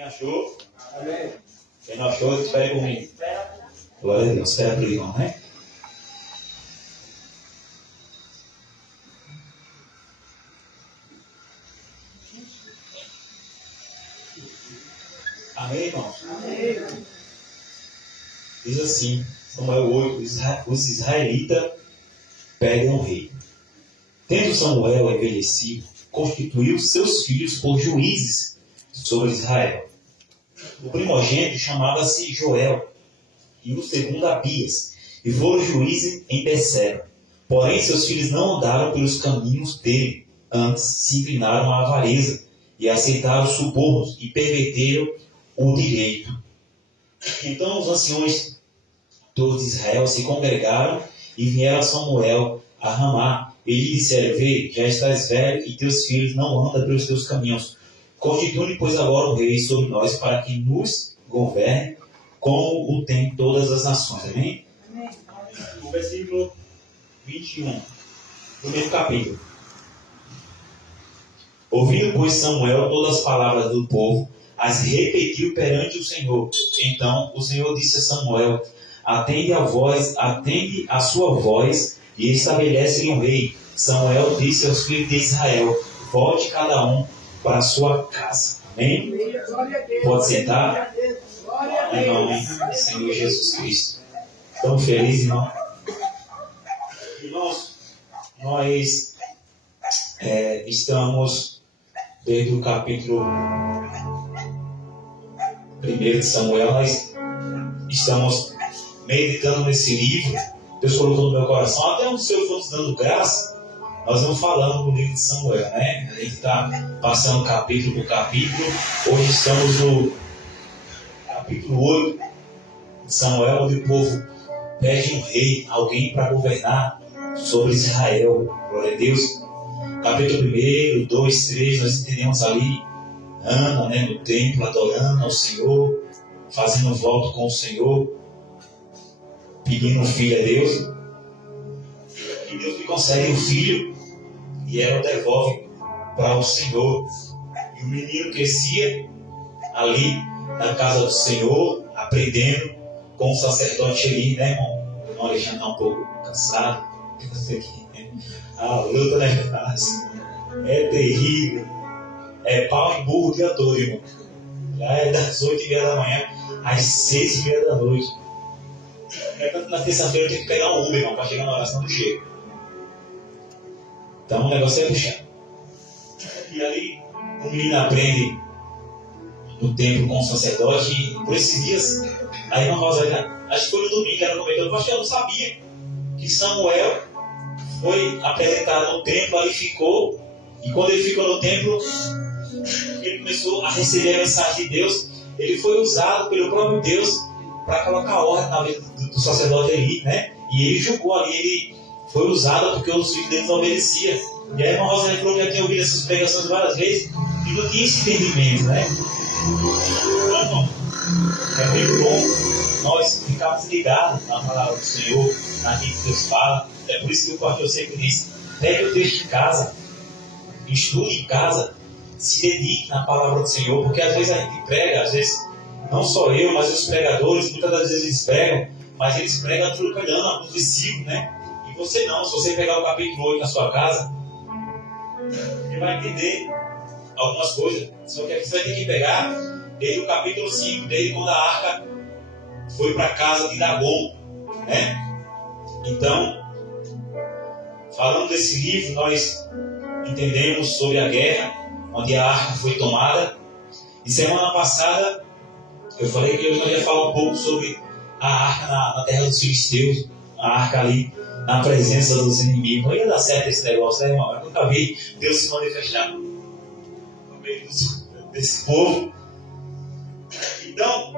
Quem achou? Amém. Quem não achou, espere comigo. Glória a Deus. Espera para o irmão, né? Amém, irmão? Amém. Diz assim, Samuel 8, os israelitas pedem um rei. Tendo Samuel envelhecido, constituiu seus filhos por juízes sobre Israel. O primogênito chamava-se Joel, e o segundo Abias, e foram juízes em Berseba. Porém, seus filhos não andaram pelos caminhos dele, antes se inclinaram à avareza, e aceitaram subornos, e perverteram o direito. Então os anciões todos de Israel se congregaram e vieram a Samuel a Ramá. E lhe disseram: vê, já estás velho e teus filhos não andam pelos teus caminhos. Constitui, pois, agora um rei sobre nós, para que nos governe, como o tem todas as nações. Amém? Amém. O versículo 21, primeiro capítulo. Ouvindo, pois, Samuel todas as palavras do povo, as repetiu perante o Senhor. Então o Senhor disse a Samuel: atende a sua voz, e estabelece-lhe um rei. Samuel disse aos filhos de Israel: volte cada um para a sua casa. Amém? Pode sentar. Em nome do Senhor Jesus Cristo. Estamos felizes, irmão? Irmãos, nós estamos desde o capítulo 1 de Samuel, nós estamos meditando nesse livro. Deus colocou no meu coração, até onde o Senhor for nos dando graça, nós vamos falando no livro de Samuel, né? A gente está passando capítulo por capítulo. Hoje estamos no capítulo 8 de Samuel, onde o povo pede um rei, alguém para governar sobre Israel. Glória a Deus. Capítulo 1, 2, 3, nós entendemos ali Ana, né, no templo, adorando ao Senhor, fazendo voto com o Senhor, pedindo um filho a Deus. E Deus lhe concede um filho e ela o devolve para o Senhor. E o menino crescia ali na casa do Senhor, aprendendo com o sacerdote ali, né, irmão? O irmão Alexandre está um pouco cansado. A luta, né? É terrível. É pau em burro o dia todo, irmão. Já é das 8h30 da manhã às 6h30 da noite. Na terça-feira eu tenho que pegar um Uber, irmão, para chegar na oração do chego. Então o negócio é puxar. E ali o menino aprende no templo com o sacerdote. E por esses dias, a irmã Rosa, acho que foi no domingo, ela comentou: pastor, eu não sabia que Samuel foi apresentado no templo, ali ficou. E quando ele ficou no templo, ele começou a receber a mensagem de Deus. Ele foi usado pelo próprio Deus para colocar ordem na vida do sacerdote ali, né? E ele julgou ali, ele foi usado porque os filhos dele não obedeciam. E aí a irmã Rosa falou que já tinha ouvido essas pregações várias vezes e não tinha esse entendimento, né? Então, é muito bom nós ficarmos ligados na palavra do Senhor, naquilo que Deus fala. É por isso que o pastor sempre diz: pegue o texto em casa, estude em casa, se dedique na palavra do Senhor, porque às vezes a gente prega, às vezes não só eu, mas os pregadores, muitas das vezes eles pregam, mas eles pregam trocando alguns versículos, né? E você não, se você pegar o capítulo 8 na sua casa, você vai entender algumas coisas. Só que você vai ter que pegar desde o capítulo 5, desde quando a arca foi para a casa de Dagon, né? Então, falando desse livro, nós entendemos sobre a guerra onde a arca foi tomada. E semana passada eu falei que hoje nós ia falar um pouco sobre a arca na terra dos filisteus, a arca ali na presença dos inimigos. Não ia dar certo esse negócio, né, irmão? Eu nunca vi Deus se manifestar no meio desse povo. Então,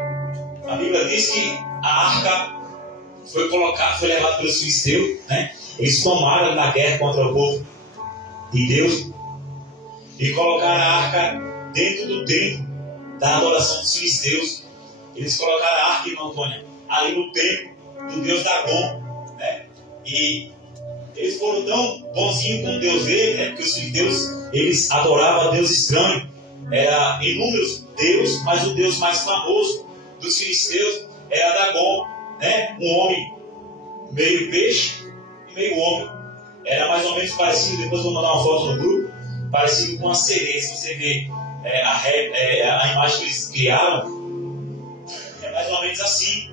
a Bíblia diz que a arca foi levada pelos filisteus, né? Eles tomaram na guerra contra o povo de Deus e colocaram a arca dentro do templo da adoração dos filisteus. Eles colocaram a arca, irmão Antônio, ali no templo do Deus Dagon, né? E eles foram tão bonzinhos com Deus dele, né? Porque os filisteus, eles adoravam a Deus estranho. era em números Deus, mas o Deus mais famoso dos filisteus era Dagom, né? Um homem meio peixe e meio homem. Era mais ou menos parecido, depois vou mandar uma foto no grupo, parecido com uma sereia. Se você ver a imagem que eles criaram, é mais ou menos assim.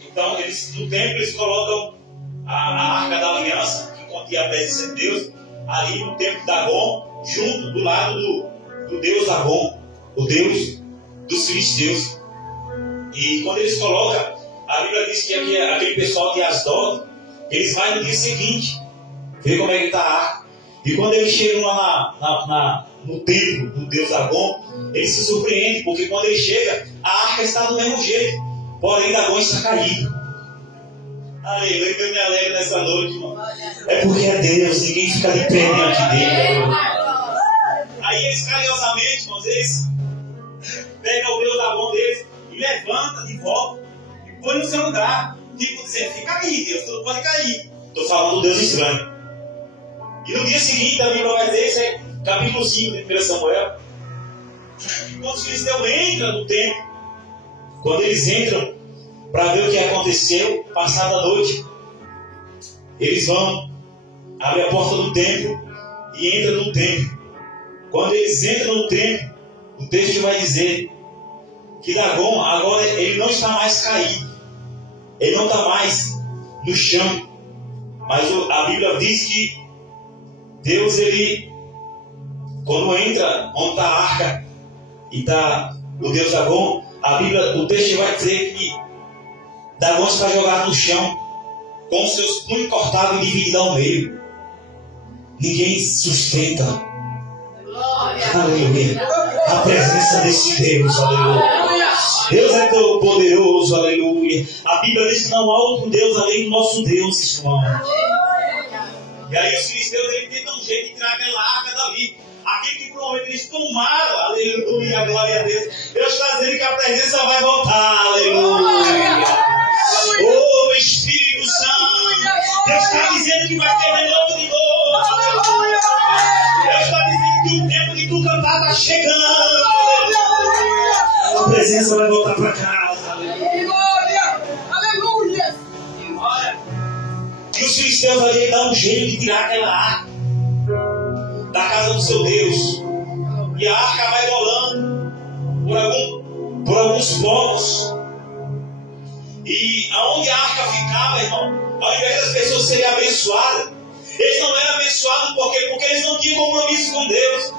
Então, no templo, eles colocam a Arca da Aliança, que continha a presença de Deus, ali no templo de Dagom, junto, do lado do Deus Dagom, o Deus dos filisteus. E quando eles colocam, a Bíblia diz que aquele pessoal de Asdod, eles vão no dia seguinte, ver como é que está a arca. E quando eles chegam lá no templo do Deus Dagom, eles se surpreendem, porque quando eles chegam, a arca está do mesmo jeito, porém Dagom está caído. Aleluia, eu me alegro nessa noite, irmão. É porque é Deus, ninguém fica de pé diante dele. Aí eles carinhosamente, irmãos, eles pegam o Deus Dagom deles e levantam de volta e põe no seu lugar. Tipo dizendo, fica aí, Deus, tudo pode cair. Estou falando do Deus estranho. E no dia seguinte, a Bíblia vai dizer, isso é capítulo 5 de 1 Samuel. Quando os filisteus entram no templo, quando eles entram para ver o que aconteceu, passada a noite, eles vão, abrem a porta do templo e entram no templo. Quando eles entram no templo, o texto vai dizer que Dagom, agora ele não está mais caído, ele não está mais no chão, mas a Bíblia diz que Deus, ele, quando entra onde está a arca e está o Deus Dagom, a Bíblia, o texto vai dizer que Dagom está jogado no chão, com os seus punhos cortados e dividido ao meio. Ninguém sustenta. Aleluia. A presença desse Deus, aleluia. Deus é tão poderoso, aleluia. A Bíblia diz que não há outro Deus além do nosso Deus, irmão. E aí os filisteus, eles tentam um jeito de tirar aquela arca dali. Aquilo que provavelmente eles tomaram, aleluia, glória a Deus. Deus está dizendo que a presença vai voltar, aleluia. Oh, Espírito Santo, Deus está dizendo que vai ter renovo de novo, aleluia. Deus está dizendo que o tempo de tu cantar está chegando, aleluia. A presença vai voltar para casa, aleluia. Aleluia. E os filisteus ali dão um jeito de tirar aquela arca da casa do seu Deus. E a arca vai rolando por alguns povos. E aonde a arca ficava, irmão, ao invés das pessoas serem abençoadas, eles não eram abençoados porque eles não tinham compromisso com Deus.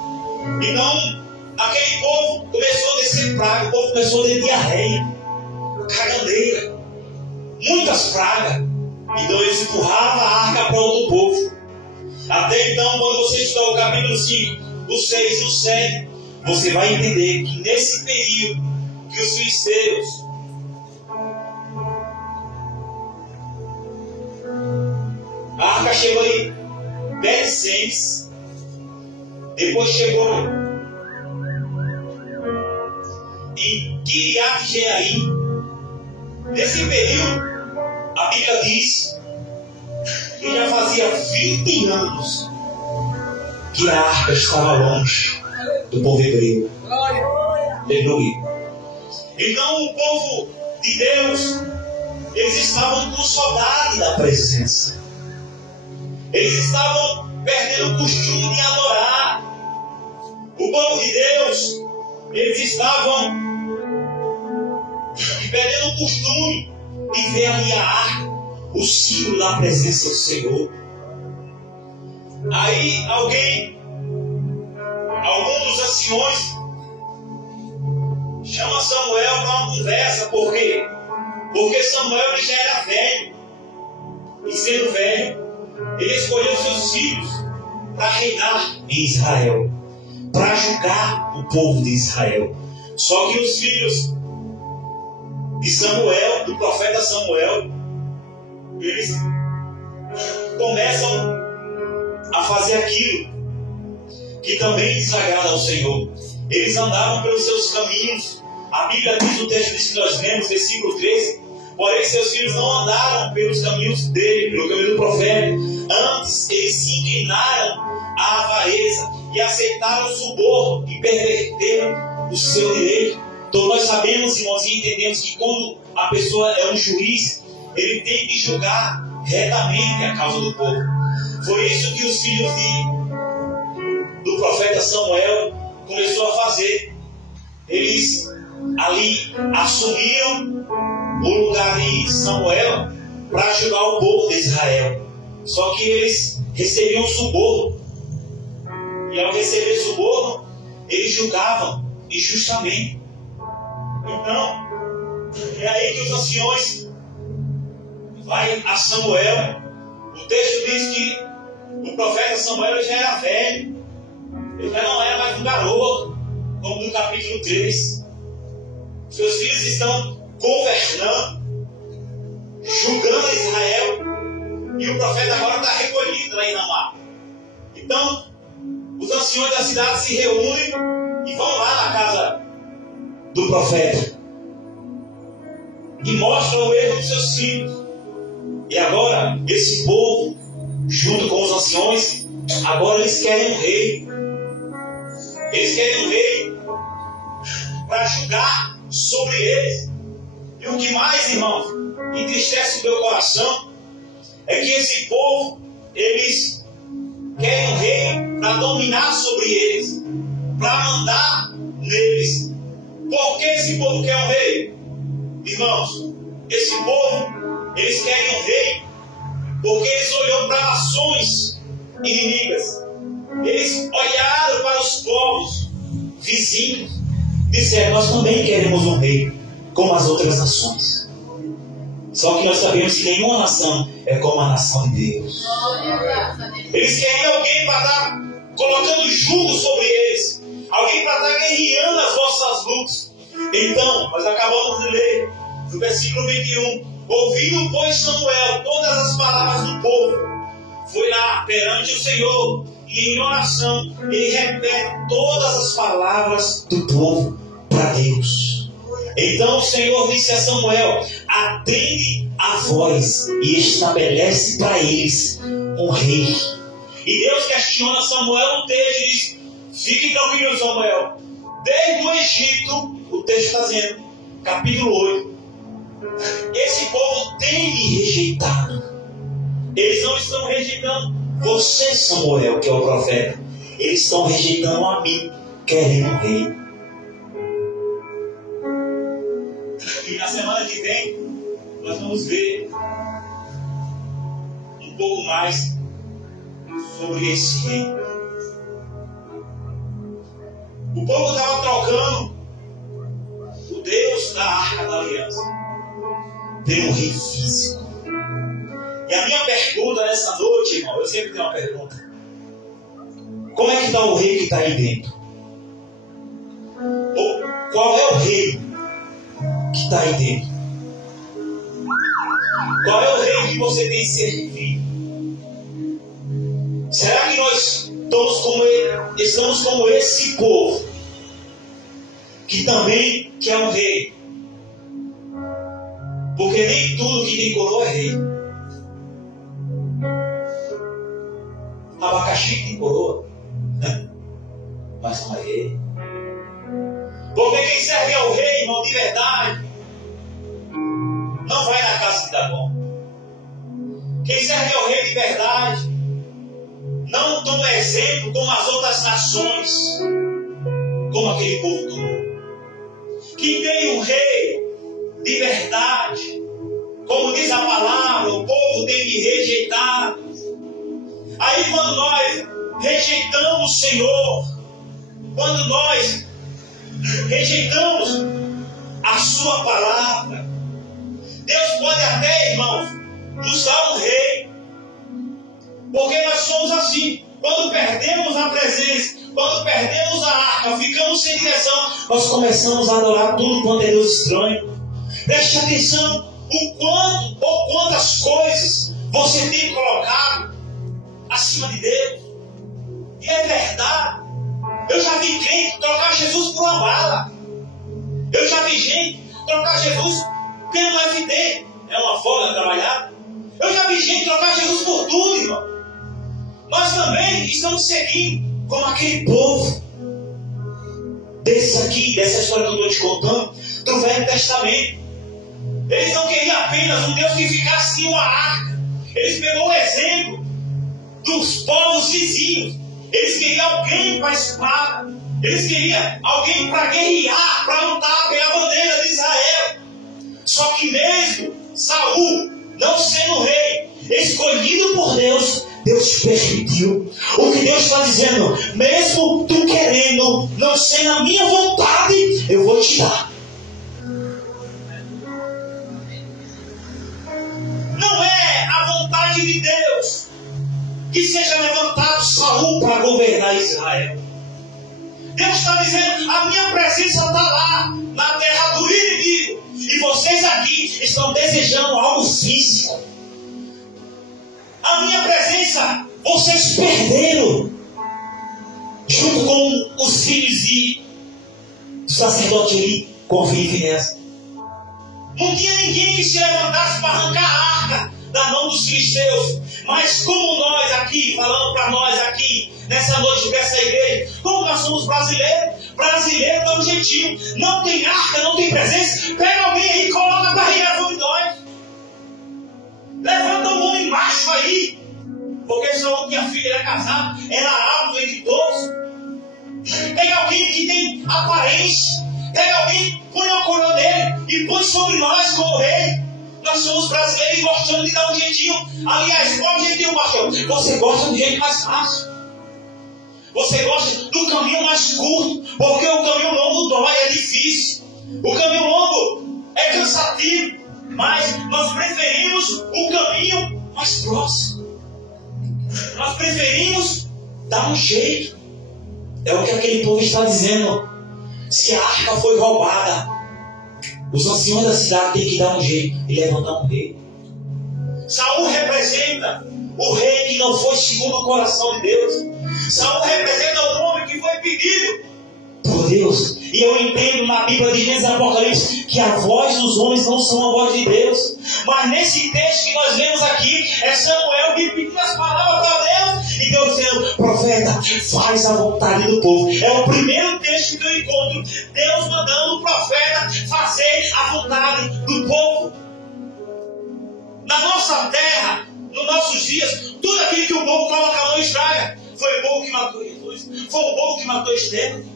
Então, aquele povo começou a descer praga, o povo começou a ter diarreia, caganeira, muitas pragas. Então eles empurravam a arca para outro povo. Até então, quando você estudar o capítulo 5, o 6 e o 7, você vai entender que nesse período que os filisteus a arca chegou em Bet-Semes, depois chegou em Kiriat-Jearim. Nesse período, a Bíblia diz que já fazia 20 anos que a arca estava longe do povo hebreu. Aleluia. Então o povo de Deus, eles estavam com saudade da presença. Eles estavam perdendo o costume de adorar. O povo de Deus, eles estavam perdendo o costume de ver ali a arca, o símbolo da presença do Senhor. Aí algum dos anciões chama Samuel para uma conversa. Por quê? Porque Samuel ele já era velho. E sendo velho, ele escolheu seus filhos para reinar em Israel, para julgar o povo de Israel. Só que os filhos de Samuel, do profeta Samuel, eles começam a fazer aquilo que também desagrada ao Senhor. Eles andavam pelos seus caminhos. A Bíblia diz no texto que nós lemos, versículo 13, Porém, seus filhos não andaram pelos caminhos dele, pelo caminho do profeta. Antes, eles se inclinaram à avareza e aceitaram o suborno e perverteram o seu direito. Então, nós sabemos, irmãos, e entendemos que quando a pessoa é um juiz, ele tem que julgar retamente a causa do povo. Foi isso que os filhos do profeta Samuel começou a fazer. Eles ali assumiram o lugar de Samuel para ajudar o povo de Israel. Só que eles recebiam suborno. E ao receber suborno, eles julgavam injustamente. Então, é aí que os anciões vai a Samuel. O texto diz que o profeta Samuel já era velho. Ele já não era mais um garoto, como no capítulo 3. Seus filhos estão governando, julgando Israel, e o profeta agora está recolhido lá em Ramá. Então, os anciões da cidade se reúnem e vão lá na casa do profeta e mostram o erro dos seus filhos. E agora, esse povo, junto com os anciões, agora eles querem um rei. Eles querem um rei para julgar sobre eles. E o que mais, irmãos, entristece o meu coração é que esse povo, eles querem um rei para dominar sobre eles, para mandar neles. Por que esse povo quer um rei? Irmãos, esse povo, eles querem um rei porque eles olham para nações inimigas. Eles olharam para os povos vizinhos, disseram: nós também queremos um rei, como as outras nações. Só que nós sabemos que nenhuma nação é como a nação de Deus. Eles querem alguém para estar colocando jugo sobre eles, alguém para estar guerreando as vossas lutas. Então, nós acabamos de ler no versículo 21. Ouvindo, pois, Samuel todas as palavras do povo, foi lá perante o Senhor, e em oração ele repete todas as palavras do povo para Deus. Então o Senhor disse a Samuel: atende a voz e estabelece para eles um rei. E Deus questiona Samuel no texto e diz: fique tranquilo, Samuel. Desde o Egito, o texto está dizendo, capítulo 8, esse povo tem me rejeitado. Eles não estão rejeitando você, Samuel, que é o profeta. Eles estão rejeitando a mim, querendo um rei. E na semana que vem, nós vamos ver um pouco mais sobre esse rei. O povo estava trocando o Deus da Arca da Aliança pelo rei físico. E a minha pergunta nessa noite, irmão, eu sempre tenho uma pergunta: como é que está o rei que está aí dentro? Ou qual é o rei que está aí dentro? Qual é o rei que você tem servido? Será que nós estamos como esse povo que também quer um rei? Porque nem tudo que tem coroa é rei. Abacaxi tem coroa, mas não é rei. Porque quem serve ao rei, irmão, de verdade, não vai na casa de Dagom. Quem serve ao rei de verdade não toma exemplo como as outras nações, como aquele povo do mundo. Que tem um rei de verdade, como diz a palavra, o povo tem me rejeitado. Aí quando nós rejeitamos o Senhor, quando nós rejeitamos a sua palavra, Deus pode até, irmãos, nos dar um rei. Porque nós somos assim. Quando perdemos a presença, quando perdemos a arca, ficamos sem direção, nós começamos a adorar tudo quanto é Deus estranho. Preste atenção o quanto ou quantas coisas você tem colocado acima de Deus. E é verdade. Eu já vi crente trocar Jesus por uma bala. Eu já vi gente trocar Jesus tendo FD, é uma folga trabalhar. Eu já vi gente trocar Jesus por tudo, irmão. Nós também estamos seguindo como aquele povo dessa história que eu estou te contando, do Velho Testamento. Eles não queriam apenas um Deus que ficasse em uma arca. Eles pegou o exemplo dos povos vizinhos. Eles queriam alguém para a espada. Eles queriam alguém para guerrear, para lutar pela bandeira de Israel. Só que mesmo Saul, não sendo rei, escolhido por Deus, Deus permitiu. O que Deus está dizendo, mesmo tu querendo, não sendo a minha vontade, eu vou te dar. Não é a vontade de Deus que seja levantado Saul para governar Israel. Deus está dizendo, a minha presença está lá, na terra do inimigo, e vocês aqui estão desejando algo físico. A minha presença, vocês perderam, junto com os filhos do sacerdote ali, convivem nessa. Não tinha ninguém que se levantasse para arrancar a arca da mão dos filisteus. Mas como nós aqui, falando para nós aqui, nessa noite dessa igreja, como nós somos brasileiros, brasileiro dá um jeitinho, não tem arca, não tem presença, pega alguém aí e coloca a barriga sobre nós. Levanta o homem macho aí, porque só minha filha era casada, era alto entre todos. Pega alguém que tem aparência, pega alguém, põe a coroa dele e põe sobre nós como rei. Nós somos brasileiros e gostamos de dar um jeitinho. Aliás, qual o jeitinho, pastor? Você gosta do jeito mais fácil. Você gosta do caminho mais curto, porque o caminho longo dói, é difícil. O caminho longo é cansativo, mas nós preferimos o caminho mais próximo. Nós preferimos dar um jeito. É o que aquele povo está dizendo. Se a arca foi roubada, os anciões da cidade têm que dar um jeito e levantar um rei. Saul representa o rei que não foi segundo o coração de Deus. Saul representa o homem que foi pedido por Deus. E eu entendo na Bíblia de Gênesis e Apocalipse que a voz dos homens não são a voz de Deus. Mas nesse texto que nós vemos aqui, é Samuel repetindo as palavras para Deus. E Deus dizendo, profeta, faz a vontade do povo. É o primeiro texto que eu encontro. Deus mandando o profeta fazer a vontade do povo. Na nossa terra, nos nossos dias, tudo aquilo que o povo coloca a mão estraga. Foi o povo que matou Jesus. Foi o povo que matou Estevão.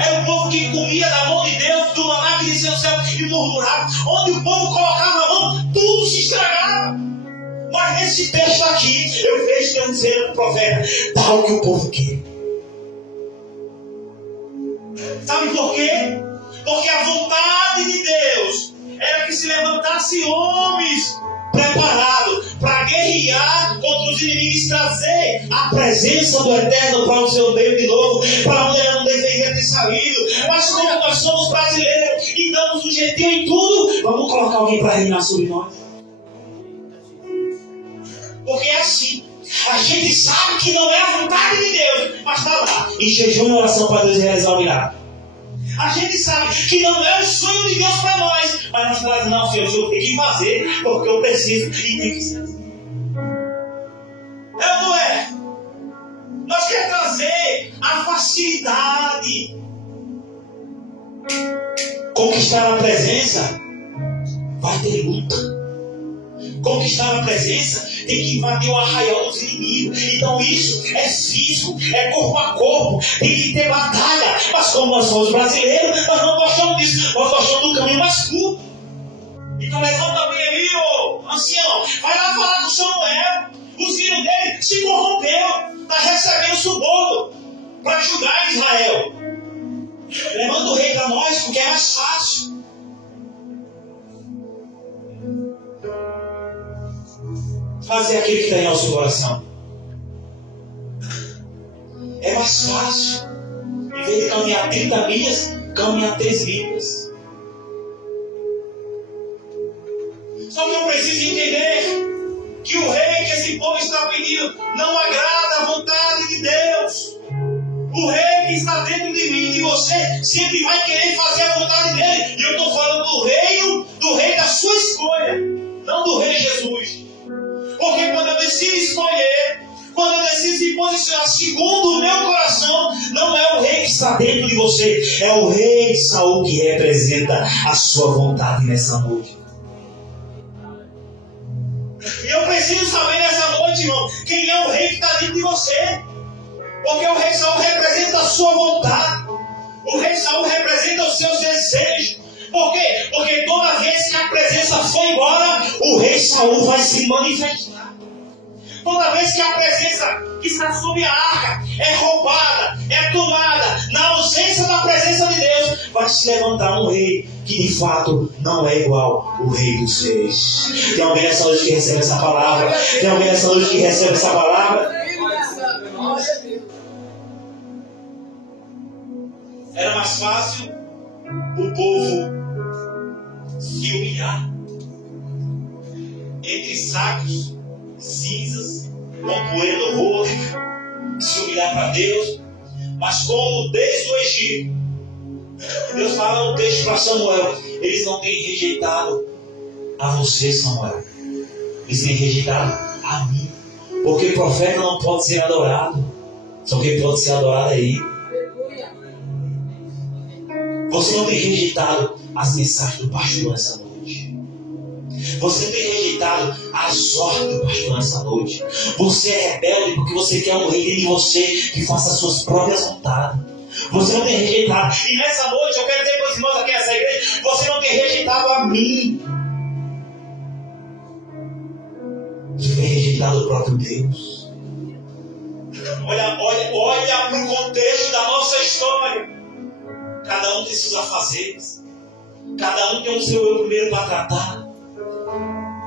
Era o povo que comia da mão de Deus, do maná que desceu do céu e murmurava. Onde o povo colocava a mão, tudo se estragava. Mas nesse texto aqui, eu vejo Deus dizendo para o profeta, dá o que o povo quer. Sabe por quê? Porque a vontade de Deus era que se levantasse homens preparados para guerrear contra os inimigos, trazer a presença do Eterno para o seu meio de novo, para onde ela não deveria ter saído. Mas como nós somos brasileiros e damos um jeitinho em tudo, vamos colocar alguém para reinar sobre nós. Porque é assim, a gente sabe que não é a vontade de Deus, mas está lá, em jejum e oração para Deus realizar o milagre. A gente sabe que não é o sonho de Deus para nós, mas nós falamos, não, Senhor, eu tenho que fazer, porque eu preciso e tem que ser assim. É ou não é? Nós queremos trazer a facilidade. Conquistar a presença vai ter luta. Conquistar a presença tem que invadir o arraial dos inimigos. Então isso é físico, é corpo a corpo, tem que ter batalha. Mas como nós somos brasileiros, nós não gostamos disso, nós gostamos do caminho mais curto. Então levanta bem aí, ô ancião, vai lá falar com Samuel. Os filhos dele se corrompeu, está recebendo suborno para ajudar Israel. Levanta o rei para nós, porque é mais fácil. Fazer aquilo que está em nosso coração. É mais fácil. Em vez de caminhar 30 milhas, caminhar 3 milhas. Só que eu preciso entender que o rei que esse povo está pedindo não agrada a vontade de Deus. O rei que está dentro de mim e de você sempre vai querer fazer a vontade dele. E eu estou falando do reino do rei da sua escolha, não do rei Jesus. Porque quando eu decido escolher, quando eu decido se posicionar segundo o meu coração, não é o rei que está dentro de você, é o rei Saul que representa a sua vontade nessa noite. E eu preciso saber nessa noite, irmão, quem é o rei que está dentro de você. Porque o rei Saul representa a sua vontade. O rei Saul representa os seus desejos. Por quê? Porque toda vez que a presença for embora, o rei Saul vai se manifestar. Toda vez que a presença que está sob a arca é roubada, é tomada, na ausência da presença de Deus, vai se levantar um rei que de fato não é igual o rei dos reis. Tem alguém nessa noite que recebe essa palavra? Tem alguém nessa noite que recebe essa palavra? Era mais fácil o povo se humilhar entre sacos, cinzas, com poeira no rosto, se humilhar para Deus. Mas como desde o Egito, Deus fala no texto para Samuel, eles não têm rejeitado a você, Samuel. Eles têm rejeitado a mim. Porque profeta não pode ser adorado, só quem pode ser adorado é Ele. Você não tem rejeitado as mensagens do pastor nessa noite. Você tem rejeitado as ordens do pastor nessa noite. Você é rebelde porque você quer um rei dentro de você que faça as suas próprias vontades. Você não tem rejeitado. E nessa noite eu quero dizer para os irmãos aqui nessa igreja, você não tem rejeitado a mim. Você tem rejeitado o próprio Deus. Olha para o contexto da nossa história. Cada um tem seus afazeres. Cada um tem o seu eu primeiro para tratar.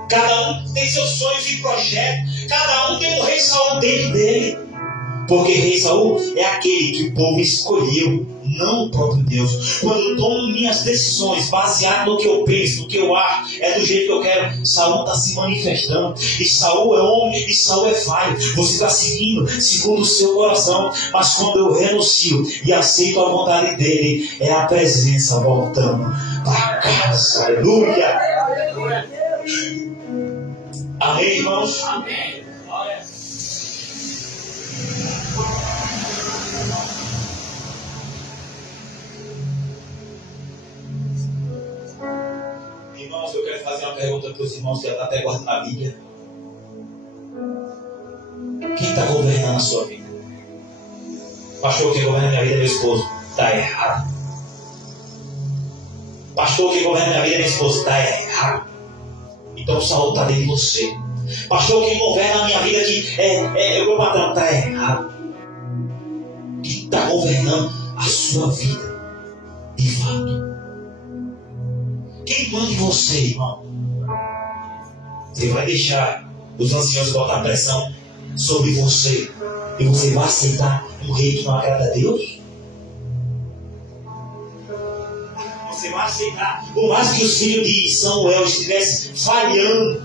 Cada um tem seus sonhos e projetos. Cada um tem o rei Saul dentro dele. Porque rei Saul é aquele que o povo escolheu, não o próprio Deus. Quando eu tomo minhas decisões baseadas no que eu penso, no que eu acho, é do jeito que eu quero, Saul está se manifestando. E Saul é homem e Saul é falho. Você está seguindo o seu coração. Mas quando eu renuncio e aceito a vontade dele, é a presença voltando para casa. Aleluia! Amém, irmãos? Amém. Irmãos, eu quero fazer uma pergunta para os irmãos que já estão até guardando a Bíblia. Quem está governando a sua vida? Pastor, quem governa a minha vida é meu esposo. Está errado. Pastor, quem governa a minha vida é meu esposo. Está errado. Então o Saul está dentro de você. Pastor, quem governa a minha vida aqui é o meu patrão. Está errado. Quem está governando a sua vida, de fato? Quem manda em você, irmão? Você vai deixar os anciãos botar pressão sobre você e você vai aceitar um rei que não agrada a Deus? Você vai aceitar? Por mais que os filhos de Samuel estivessem falhando,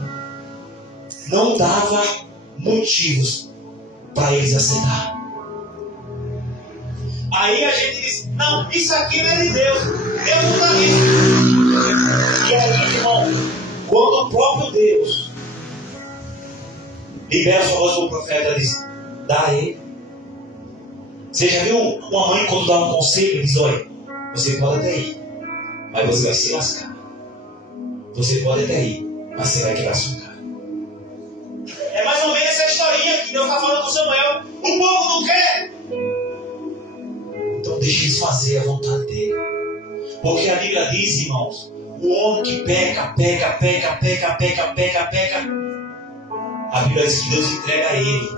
não dava motivos para eles aceitar. Aí a gente diz, não, isso aqui não é de Deus. Deus não está nisso. E aí, irmão, quando o próprio Deus libera sua voz para o profeta, diz, dá a ele. Você já viu uma mãe quando dá um conselho e diz, olha, você pode até ir, mas você vai se lascar. Você pode até ir, mas você vai quebrar sua cara. É mais ou menos essa historinha que Deus está falando com Samuel. O povo não quer. Então deixe eles fazer a vontade dele. Porque a Bíblia diz, irmãos, o homem que peca. A Bíblia diz que Deus entrega a ele,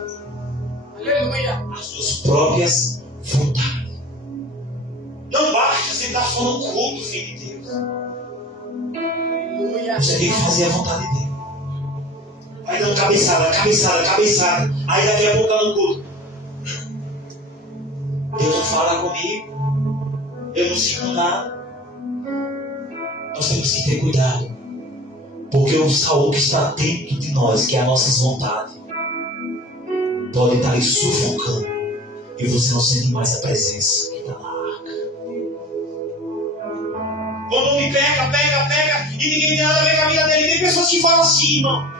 aleluia, as suas próprias vontades. Não basta você estar só no culto, filho de Deus. Aleluia. Você tem que fazer a vontade dele. Vai dando cabeçada. Aí daqui a pouco está no culto. Deus não fala comigo. Eu não sinto nada. Nós temos que ter cuidado. Porque o Saul que está dentro de nós, que é as nossas vontades, pode estar aí sufocando. E você não sente mais a presença que está na arca. Quando o homem peca, e ninguém tem nada a ver com a vida dele. Tem pessoas que falam assim, irmão.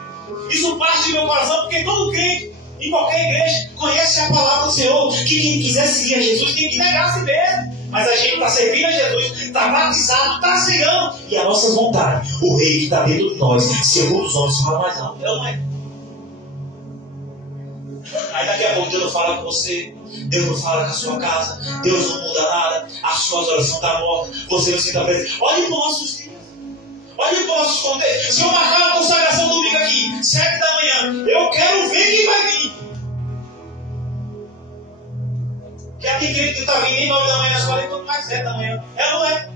Isso parte do meu coração, porque todo crente, em qualquer igreja, conhece a palavra do Senhor, que quem quiser seguir a Jesus tem que negar a si mesmo. Mas a gente está servindo a Jesus, está batizado, está cegando. E a nossa vontade, o rei que está dentro de nós, segundo os homens, fala mais alto. Não é? Aí daqui a pouco Deus não fala com você, Deus não fala com a sua casa, Deus não muda nada, as suas orações estão mortas, você não se dá presente. Olhe para os nossos dias, olhe para os nossos contextos. Se eu marcar uma consagração domingo aqui, 7 da manhã, eu quero ver quem vai vir. Que aqui que está vindo nem 9 da manhã, só quanto mais 7 da manhã. É ou não é?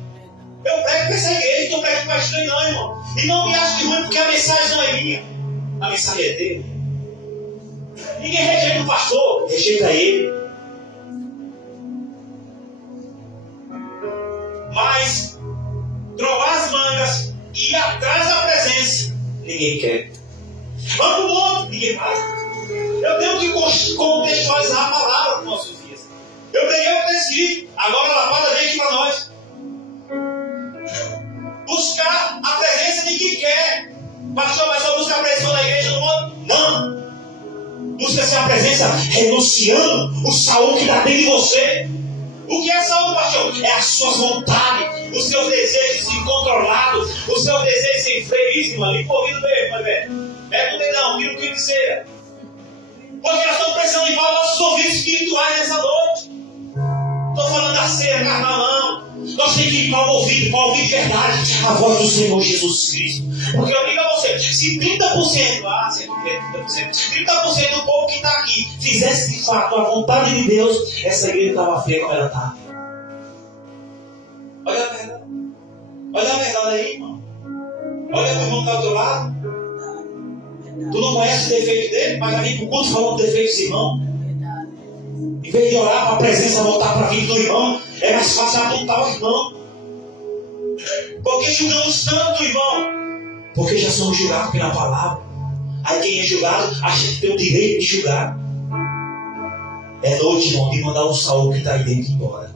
Eu prego para essa igreja, estou pregando para estranho não, irmão. E não me acho de ruim porque a mensagem não é minha, a mensagem é dele. Ninguém rejeita o pastor, rejeita ele. Mas trovar as mangas e ir atrás da presença, ninguém quer. Vamos para o outro, ninguém vai. Eu tenho que contextualizar a palavra para os nossos dias. Eu peguei o que está escrito, agora a lapada vem aqui para nós. Buscar a presença de quem quer. Pastor, mas só buscar a presença da igreja do mundo? Não. Busca-se a presença renunciando o Saul que está dentro de você. O que é Saul, pastor? É as suas vontades, os seus desejos incontrolados, os seus desejos sem freio, mano. Limpa o ouvido mesmo, velho. Mete o dedão, vira o que seja. Porque nós estamos precisando limpar nossos ouvidos espirituais nessa noite. Estou falando da ceia, carnal, não. Nós temos que limpar o ouvido para ouvir de verdade a voz do Senhor Jesus Cristo. Porque eu digo a você, se 30%, 30% do povo que está aqui fizesse de fato a vontade de Deus, essa igreja estava feia como ela está. Olha a verdade. Olha a verdade aí, irmão. Olha o irmão que está do teu lado. Tu não conhece o defeito dele, mas vai vir para o culto falando do defeito desse irmão. Em vez de orar para a presença voltar para a vida do irmão, é mais fácil apontar o irmão. Por que julgamos tanto, irmão? Porque já somos julgados pela palavra. Aí quem é julgado acha que tem o direito de julgar. É noite, irmão, de mandar um Saul que está aí dentro embora.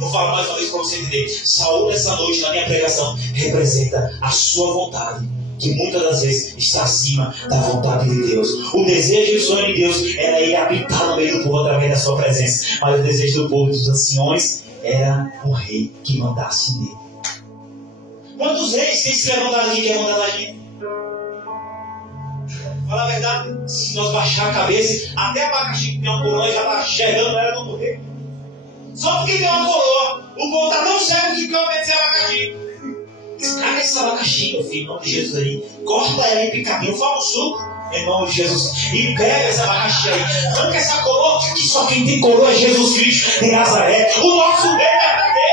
Vou falar mais uma vez para você entender. Saul, nessa noite, na minha pregação, representa a sua vontade, que muitas das vezes está acima da vontade de Deus. O desejo e o sonho de Deus era ele habitar no meio do povo através da sua presença. Mas o desejo do povo dos anciões era um rei que mandasse nele. Quantos reis tem se levantado aqui que quer mandar na gente? Fala a verdade, se nós baixar a cabeça, até abacaxi que tem uma coroa já está chegando ela no morrer. Só porque tem uma coroa, o povo está tão cego que quer obedecer abacaxi. Descarga esse abacaxi, meu filho, em nome de Jesus aí. Corta ela em picadinho, fala um suco, em nome de Jesus. E pega essa abacaxi aí. Arranca essa coroa, que só quem tem coroa é Jesus Cristo de Nazaré. O nosso Deus é verdadeiro.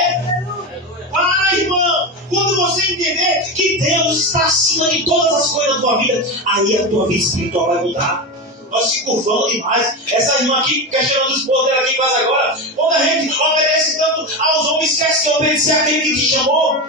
Vai, irmão. Quando você entender que Deus está acima de todas as coisas da tua vida, aí a tua vida espiritual vai mudar. Nós se curvamos demais. Essa irmã aqui, questionando o esposo dela aqui quase agora. Quando a gente obedece tanto aos homens, esquece de obedecer àquele que te chamou.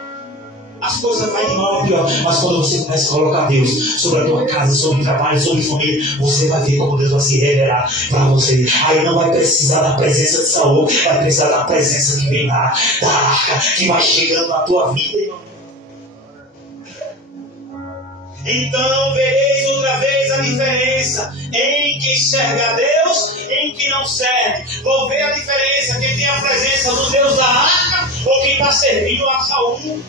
As coisas vão de mal a pior. Mas quando você começa a colocar Deus sobre a tua casa, sobre o trabalho, sobre a família, você vai ver como Deus vai se revelar para você. Aí não vai precisar da presença de Saul, vai precisar da presença que vem lá, da arca, que vai chegando na tua vida, irmão. Então vereis outra vez a diferença em quem serve a Deus e em quem não serve. Vou ver a diferença, quem tem a presença do Deus da arca ou quem está servindo a Saul.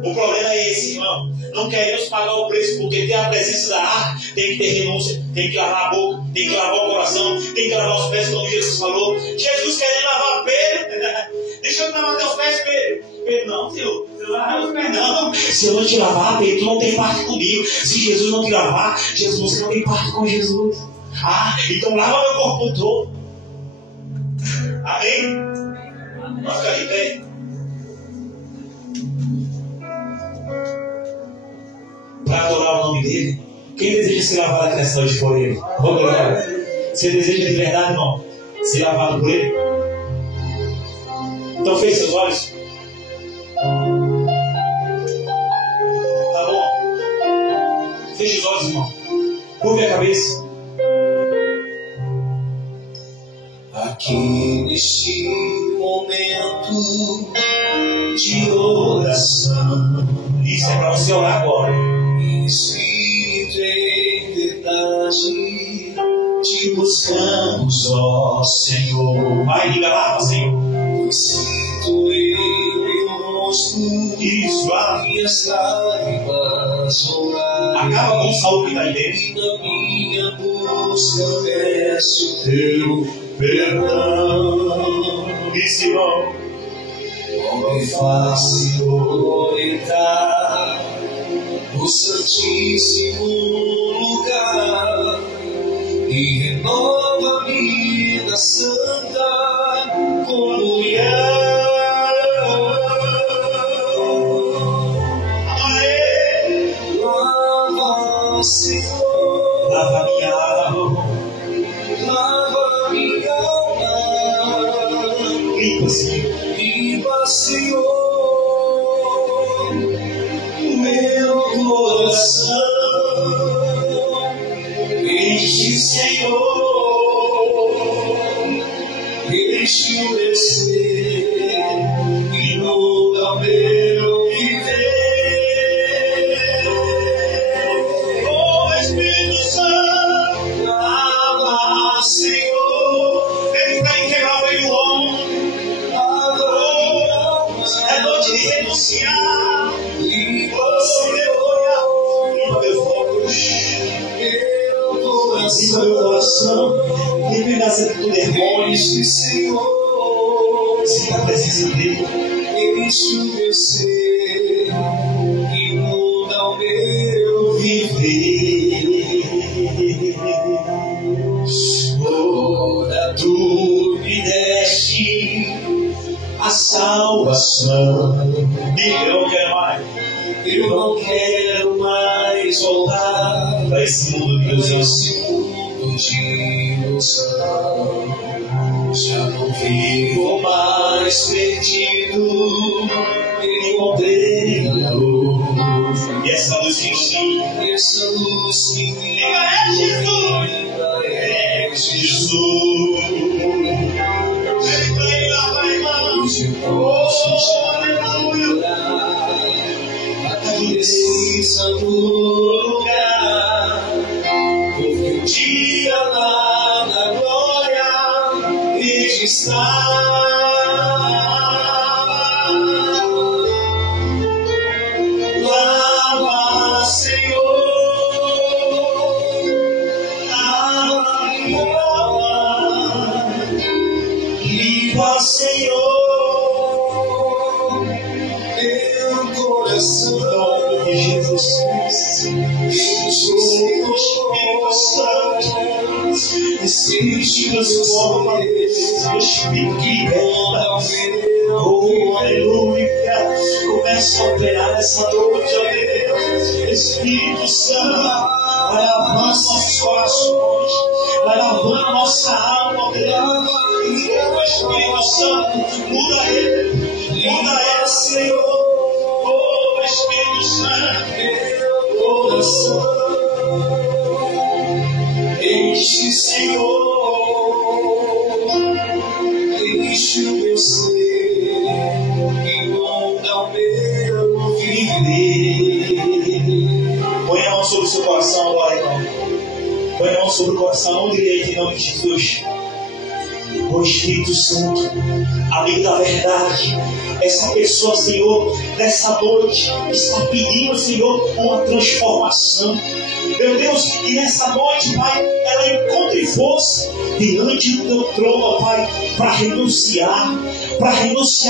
O problema é esse, irmão. Não queremos pagar o preço, porque ter a presença da arca tem que ter renúncia, tem que lavar a boca, tem que lavar o coração, tem que lavar os pés, como Jesus falou. Jesus querendo lavar Pedro. Deixa eu lavar teus pés, Pedro. Pedro, não, Senhor. Você não lava meus pés, não. Se eu não te lavar, Pedro, tu não tem parte comigo. Se Jesus não te lavar, Jesus, você não tem parte com Jesus. Ah, então lava meu corpo todo. Amém? Vamos ficar de pé. Para adorar o nome dele. Quem deseja ser lavado aqui nessa noite por ele? Você deseja de verdade, irmão, ser lavado por ele? Então feche seus olhos. Tá bom? Feche os olhos, irmão. Curve a cabeça. aqui neste momento de oração. Isso é para você orar agora. Em espírito e verdade te buscamos, ó Senhor. Vai, diga lá, Senhor. Sinto em meu rosto Isso, minhas lágrimas rolar. Acaba com o salmo que está aí dentro. E na minha busca peço teu perdão. E Senhor, me faz, Senhor, entrar no santíssimo lugar e renova a vida santa comunhão. Lava, Senhor, lava minha alma, lava minha alma, limpa, Senhor. limpa, Senhor, o meu coração. Enche, Senhor, enche o meu ser, inunda o meu viver. Oh Espírito Santo, lava, Senhor, Vem para integrar o velho homem. lava, É noite de renunciar. limpa, Senhor, limpa meus olhos, meu coração. limpa meu coração, limpa minha sede do demônio. Enche, Senhor, Sinta a presença dele. enche o meu ser, inunda o meu Viver. ora tu me deste a salvação. Eu não quero mais Eu não quero mais voltar para esse mundo de ilusão. nesse mundo de ilusão. Já não vivo mais perdido, encontrei a luz. E essa luz que ensina Essa luz que me é Jesus. é Jesus. Ele lava a irmã. Hoje eu posso Oh, aleluia. aqui nesse santo lugar, porque um dia lá na glória ele está. Lava, Senhor, lava minha alma, limpa, Senhor, meu coração. Em nome de Jesus Cristo. Senhor, Espírito Santo, Espírito transforma, Espírito que liberta. Oh, aleluia. Começa a operar nessa noite, ó Deus. Espírito Santo, vai lavando nossos corações, vai lavando nossa alma, ó Deus. Oh, Espírito Santo, muda ele, Senhor. Oh, Espírito Santo, meu coração. Enche, Senhor, enche o meu ser, inunda o meu viver. põe a mão sobre o seu coração agora, irmão. Põe a mão sobre o coração, mão direita, em nome de Jesus. O Espírito Santo, amigo da verdade, essa pessoa, Senhor, nessa noite, está pedindo, Senhor, uma transformação. Meu Deus, e nessa noite, Pai, ela encontre força diante do teu trono, Pai, para renunciar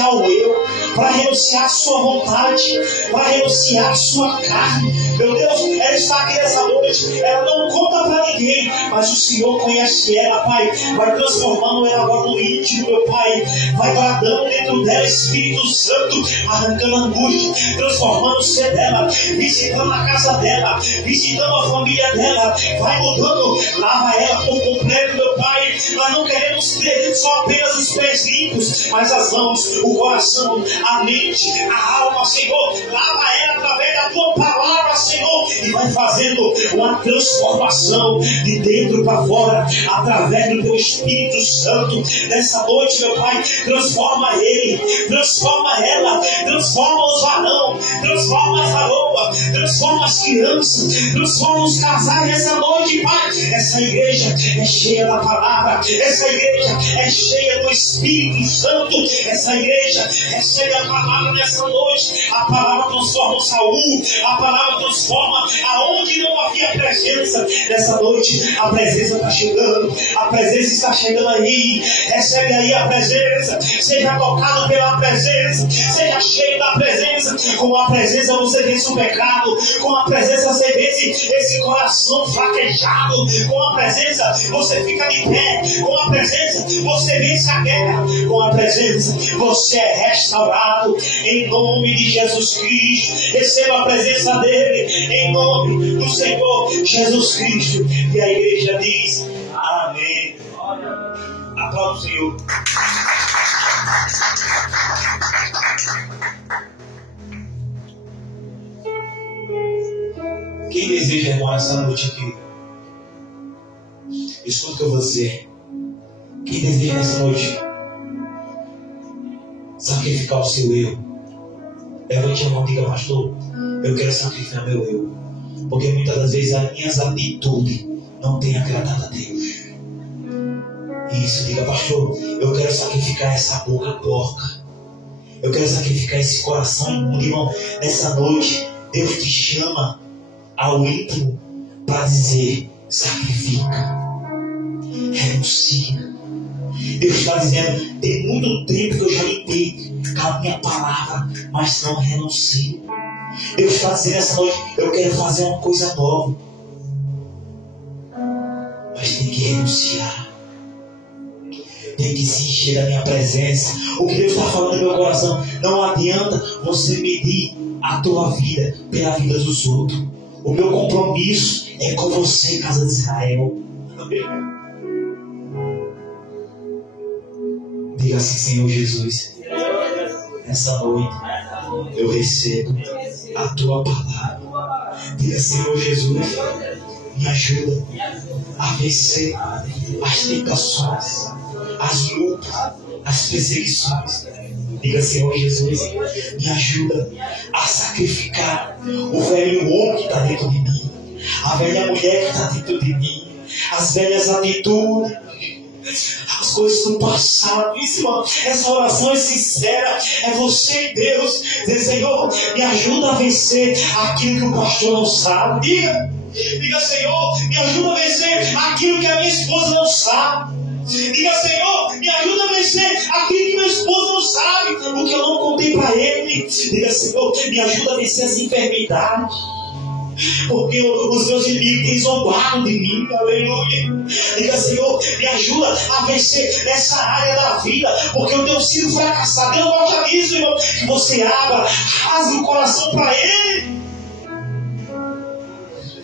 ao eu, para renunciar à sua vontade, para renunciar à sua carne. Meu Deus, ela está aqui nessa noite, ela não conta para ninguém, mas o Senhor conhece ela, Pai, vai transformando ela agora no íntimo, meu Pai, vai guardando dentro dela, Espírito Santo, arrancando a angústia, transformando o ser dela, visitando a casa dela, visitando a família dela, vai mudando, lava ela por completo, meu Pai. Nós não queremos ter só apenas os pés limpos, mas as mãos, o coração, a mente, a alma, Senhor, lava ela através da tua palavra. palavra, Senhor, e vai fazendo uma transformação de dentro para fora, através do teu Espírito Santo. Nessa noite, meu Pai, transforma ele, transforma ela, transforma os varão, transforma as varoas, transforma as crianças, transforma os casais nessa noite, Pai. Essa igreja é cheia da palavra, essa igreja é cheia do Espírito Santo, essa igreja é cheia da palavra nessa noite. A palavra transforma o Saul, a palavra transforma aonde não havia presença. Nessa noite a presença está chegando, a presença está chegando aí. Recebe aí a presença, seja tocado pela presença, seja cheio da presença. Com a presença você vence o pecado, com a presença você vence esse coração fraquejado, com a presença você fica de pé, com a presença você vence a guerra, com a presença você é restaurado em nome de Jesus Cristo. Receba a presença dele em nome do Senhor Jesus Cristo. E a igreja diz amém. Aplauda o Senhor. Quem deseja, irmão, essa noite aqui, escuta você. Quem deseja nessa noite sacrificar o seu eu, levante a mão e diga: pastor, eu quero sacrificar meu eu, porque muitas das vezes as minhas atitudes não têm agradado a Deus. Isso, diga: pastor, eu quero sacrificar essa boca porca, eu quero sacrificar esse coração imundo. Irmão, nessa noite Deus te chama ao íntimo para dizer: sacrifica, renuncia. Deus está dizendo: tem muito tempo que eu já limpei com a minha palavra, mas não renuncio. Deus está dizendo essa noite: eu quero fazer uma coisa nova, mas tem que renunciar, tem que se encher da minha presença. O que Deus está falando no meu coração: não adianta você medir a tua vida pela vida dos outros. O meu compromisso é com você, casa de Israel. Diga assim: Senhor Jesus, nessa noite eu recebo a tua palavra. Diga: Senhor Jesus, me ajuda a vencer as tentações, as lutas, as perseguições. Diga: Senhor Jesus, me ajuda a sacrificar o velho homem que está dentro de mim, a velha mulher que está dentro de mim, as velhas atitudes, as coisas do passado. Isso, irmão, essa oração é sincera, é você e Deus. Diz: Senhor, me ajuda a vencer aquilo que o pastor não sabe. Diga: Senhor, me ajuda a vencer aquilo que a minha esposa não sabe. Diga: Senhor, me ajuda a vencer aquilo que meu esposo não sabe, o que eu não contei para ele. Diga: Senhor, me ajuda a vencer essa enfermidade, porque os meus inimigos têm zombado de mim. Aleluia. Diga: Senhor, me ajuda a vencer essa área da vida, porque eu tenho sido fracassado. Eu não gosto disso, irmão. Que você abra, rasgue o coração para Ele.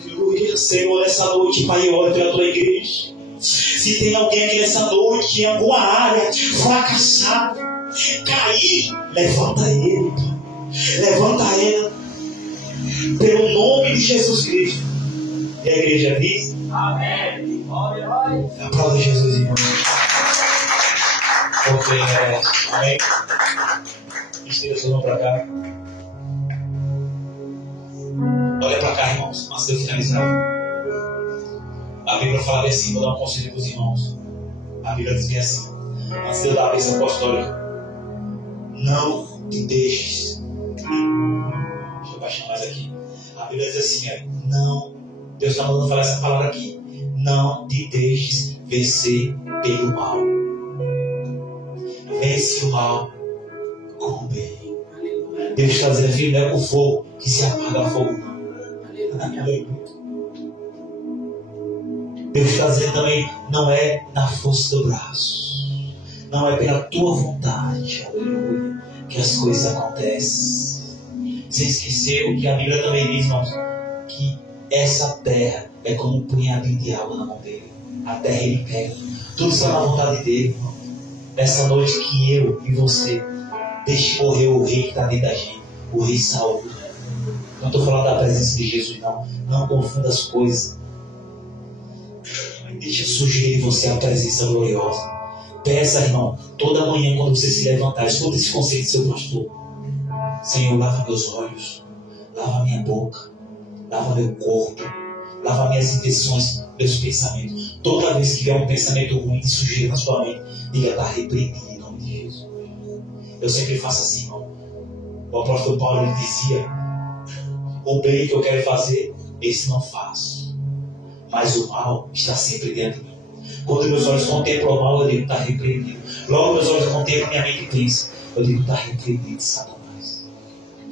Aleluia. Senhor, nessa noite, Pai, eu oro pela tua igreja. Se tem alguém aqui nessa noite em alguma área fracassado, cair, levanta ele, levanta ela, pelo nome de Jesus Cristo. E a igreja diz amém. Aplauda Jesus, irmão. Ok, amém. Estenda sua mão para cá. Olha para cá, irmãos, antes de eu finalizar. A Bíblia fala assim, vou dar um conselho para os irmãos. A Bíblia diz assim, antes de eu dar a bênção apostólica: não te deixes. Deixa eu baixar mais aqui. A Bíblia diz assim: não, Deus está mandando falar essa palavra aqui: não te deixes vencer pelo mal. Vence o mal com o bem. Deus está dizendo: filho, não é com fogo que se apaga fogo, não. Deus está dizendo também: não é na força do braço, não é pela tua vontade, aleluia, que as coisas acontecem. Você esqueceu que a Bíblia também diz, irmãos, que essa terra é como um punhadinho de água na mão dele. A terra ele pega, tudo está na vontade dele, irmão. Nessa noite que eu e você deixe morrer o rei que está dentro da gente, o rei Saul. Não estou falando da presença de Jesus, não. Não confunda as coisas. Deixa surgir em você a presença gloriosa. Peça, irmão, toda manhã quando você se levantar, escuta esse conselho do seu pastor. Senhor, lava meus olhos, lava minha boca, lava meu corpo, lava minhas intenções, meus pensamentos. Toda vez que vier um pensamento ruim que surgir na sua mente, diga, está repreendido em nome de Jesus. Eu sempre faço assim, irmão. O apóstolo Paulo ele dizia, o bem que eu quero fazer, esse não faço. Mas o mal está sempre dentro de mim. Quando meus olhos contemplam o mal, eu digo, está repreendido. Logo meus olhos contemplam minha mente pensa, eu digo, está repreendido, Satanás.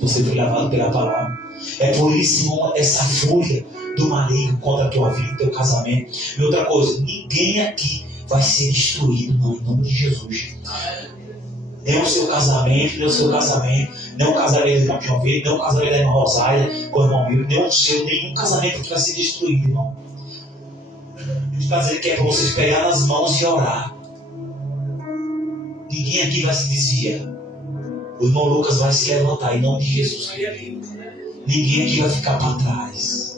Você foi lavado pela palavra. É por isso, irmão, essa fúria do maligno contra a tua vida e teu casamento. E outra coisa, ninguém aqui vai ser destruído, não, em nome de Jesus. Nem o seu casamento, nem o seu casamento, nem o casamento do irmão João Vitor, nem o casamento da irmã Rosália, com o irmão Milton, nem o seu, nenhum casamento aqui vai ser destruído, irmão. Deus está dizendo que é para vocês pegar nas mãos e orar. Ninguém aqui vai se desviar. O irmão Lucas vai se levantar em nome de Jesus. Ninguém aqui vai ficar para trás.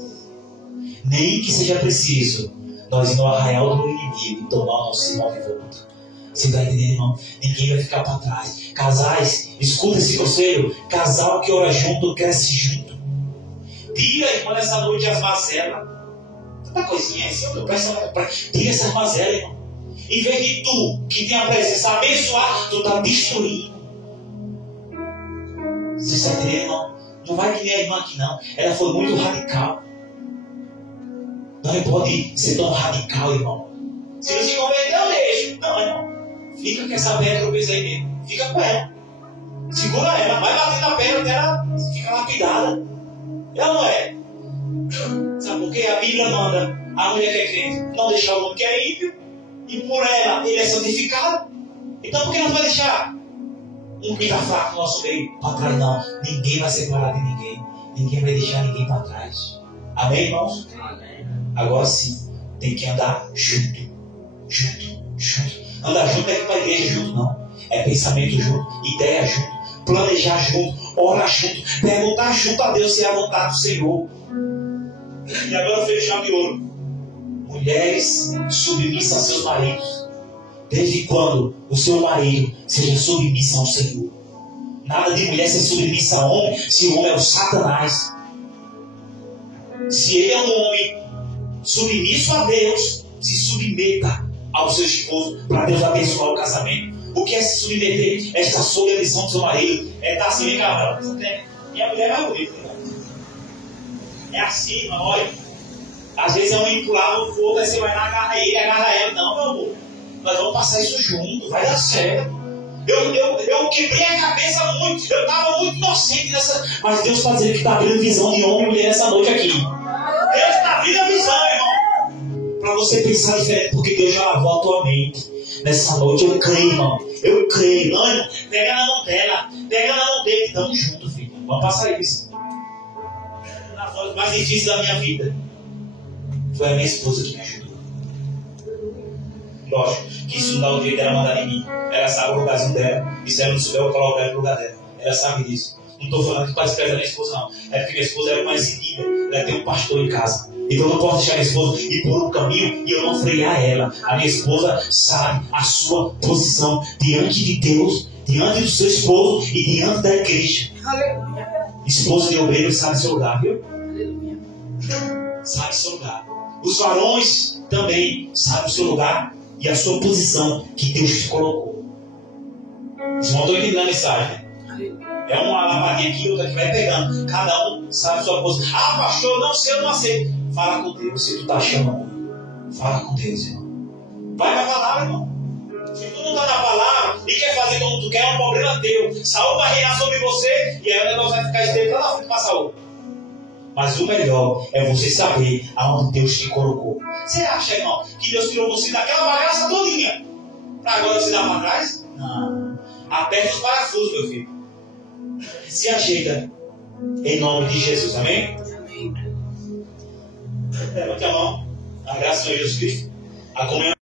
Nem que seja preciso nós ir no arraial do inimigo e tomar o nosso irmão de volta. Você está entendendo, irmão? Ninguém vai ficar para trás. Casais, escuta esse conselho. Casal que ora junto, cresce junto. Tira, irmão, nessa noite as mazelas. Tanta coisinha assim, tira essas mazelas, irmão. Em vez de tu, que tem a presença abençoar, tu está destruindo. Você está entendendo, irmão? Não vai que nem a irmã aqui, não. Ela foi muito radical. Não pode ser tão radical, irmão. Se não se converter, eu deixo. Não, irmão. Fica com essa pedra que eu pensei mesmo. Fica com ela. Segura ela. Vai bater na pedra até ela fica lapidada. Ela não é. Sabe por quê? A Bíblia manda a mulher que é crente não deixar o homem que é ímpio. E por ela ele é santificado. Então por que não vai deixar um que está fraco no nosso meio para trás? Não. Ninguém vai separar de ninguém. Ninguém vai deixar ninguém para trás. Amém, irmãos? Amém. Agora sim. Tem que andar junto. Junto. Andar junto não é para a igreja junto, não. É pensamento junto, ideia junto, planejar junto, orar junto, perguntar junto a Deus se é a vontade do Senhor. E agora fechar de ouro. Mulheres submissas a seus maridos. Desde quando o seu marido seja submisso ao Senhor. Nada de mulher ser submissa a homem, se o homem é o Satanás. Se ele é um homem submisso a Deus, se submeta ao seu esposo, para Deus abençoar o casamento. O que é se submeter? É estar sob a missão do seu marido. É estar assim, vem cá, minha mulher vai ouvir. É assim, irmão, olha. Às vezes é um empurrar no fogo, aí você vai lá, agarra ele, agarra ela. Não, meu amor. Nós vamos passar isso junto, vai dar certo. Eu quebrei a cabeça muito, eu estava muito inocente nessa. Mas Deus está dizendo que está abrindo visão de homem e mulher nessa noite aqui. Deus está abrindo a visão, irmão. Para você pensar diferente, porque Deus já lavou a tua mente. Nessa noite eu creio, irmão. Eu creio. Não, irmão. Pega na mão dela. Pega na mão dele. Estamos juntos, filho. Vamos passar isso. Nas horas mais difíceis da minha vida, foi a minha esposa que me ajudou. Lógico, que isso não dá o direito dela mandar em mim. Ela sabe o lugarzinho dela. E se ela não souber, eu coloco ela no lugar dela. Ela sabe disso. Não estou falando que para desprezar da minha esposa, não. É porque minha esposa é conhecida. Ela tem um pastor em casa. Então eu não posso deixar minha esposa ir por um caminho e eu não frear ela. A minha esposa sabe a sua posição diante de Deus, diante do seu esposo e diante da igreja. Aleluia. Esposa de obreiro sabe seu lugar, viu? Aleluia. Sabe seu lugar. Os varões também sabem o seu lugar e a sua posição que Deus te colocou. Vocês não estão entendendo a mensagem. É uma lavadinha aqui, outra que vai pegando. Cada um sabe a sua posição. Ah, pastor, não sei, eu não aceito. Fala com Deus, se tu está achando ruim. Fala com Deus, irmão. Vai pra palavra, irmão. Se tu não está na palavra e quer fazer como tu quer, é um problema teu. Saúl vai reinar sobre você e aí o negócio vai ficar estreito lá na frente para Saúl. Mas o melhor é você saber aonde Deus te colocou. Você acha, irmão, que Deus tirou você daquela bagaça todinha para agora você dar para trás? Não. Aperta os parafusos, meu filho. Se ajeita em nome de Jesus, amém? Amém. Levante a mão. A graça do Senhor Jesus Cristo. A comunhão